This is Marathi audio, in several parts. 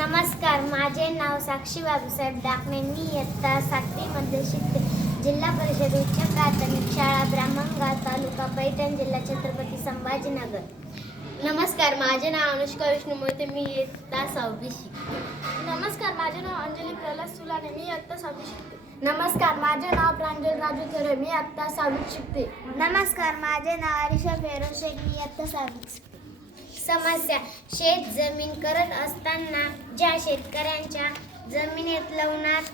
नमस्कार, माझे नाव साक्षी बाबूसाहेब डाकणे. मी इयत्ता 7वी मध्ये शिकते. जिल्हा परिषद उच्च प्राथमिक शाळा ब्राह्मणगाव, तालुका पैठण, जिल्हा छत्रपती संभाजीनगर. नमस्कार, माझे नाव अनुष्का विष्णू मोहिते. मी इयत्ता 6वी शिकते. नमस्कार, माझे नाव अंजली प्रल्हाद सुलाने. मी इयत्ता 6वी शिकते. नमस्कार, माझे नाव प्रांजल राजू थोरे. मी इयत्ता 6वी शिकते. नमस्कार, माझे नाव आरिशा फेरोज शेख. मी इयत्ता 6वी शिकते. समस्या: शेत जमीन करत असताना ज्या शेतकऱ्यांच्या जमिनीत लवणात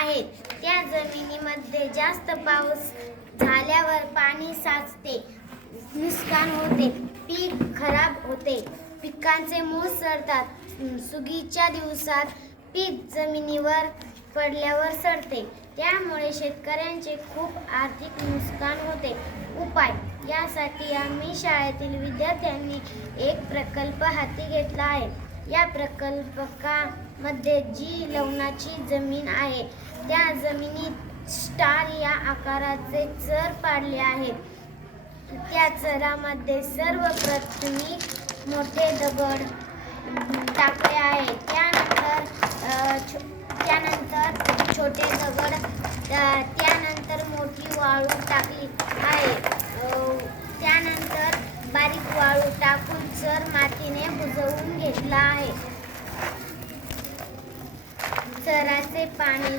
आहेत त्या जमिनीमध्ये जास्त पाऊस झाल्यावर पाणी साचते, नुकसान होते, पीक खराब होते, पिकांचे मूळ सडतात. सुगीच्या दिवसात पीक जमिनीवर पडल्यावर सडते, त्यामुळे शेतकऱ्यांचे खूप आर्थिक नुकसान होते. उपाय: यासाठी आम्ही शाळेतील विद्यार्थ्यांनी एक प्रकल्प हाती घेतला आहे. या प्रकल्पामध्ये जी लवणाची जमीन आहे त्या जमिनीत स्टार या आकाराचे चर पाडले आहेत. त्या चरामध्ये सर्वप्रथम मोठे दगड टाकले आहेत. त्यानंतर छोटे दगड, त्यानंतर मोठी वाळू टाकली आहे. त्यानंतर बारीक वाळू टाकून चर मातीने बुजवून घेतला आहे. चराचे पाणी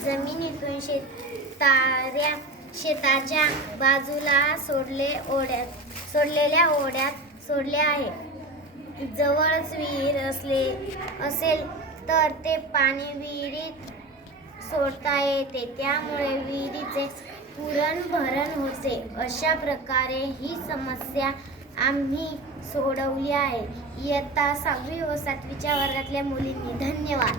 जमिनीतून शेताच्या बाजूला सोडलेल्या ओढ्यात सोडले आहे. जवळच विहीर असेल तर ते पाणी विहिरीत सोडता येते, त्यामुळे विहिरीचे पुनर्भरण होते. अशा प्रकारे ही समस्या आम्ही सोडवली आहे. इयत्ता 6वी व 7वीच्या वर्गातल्या मुलींनी. धन्यवाद.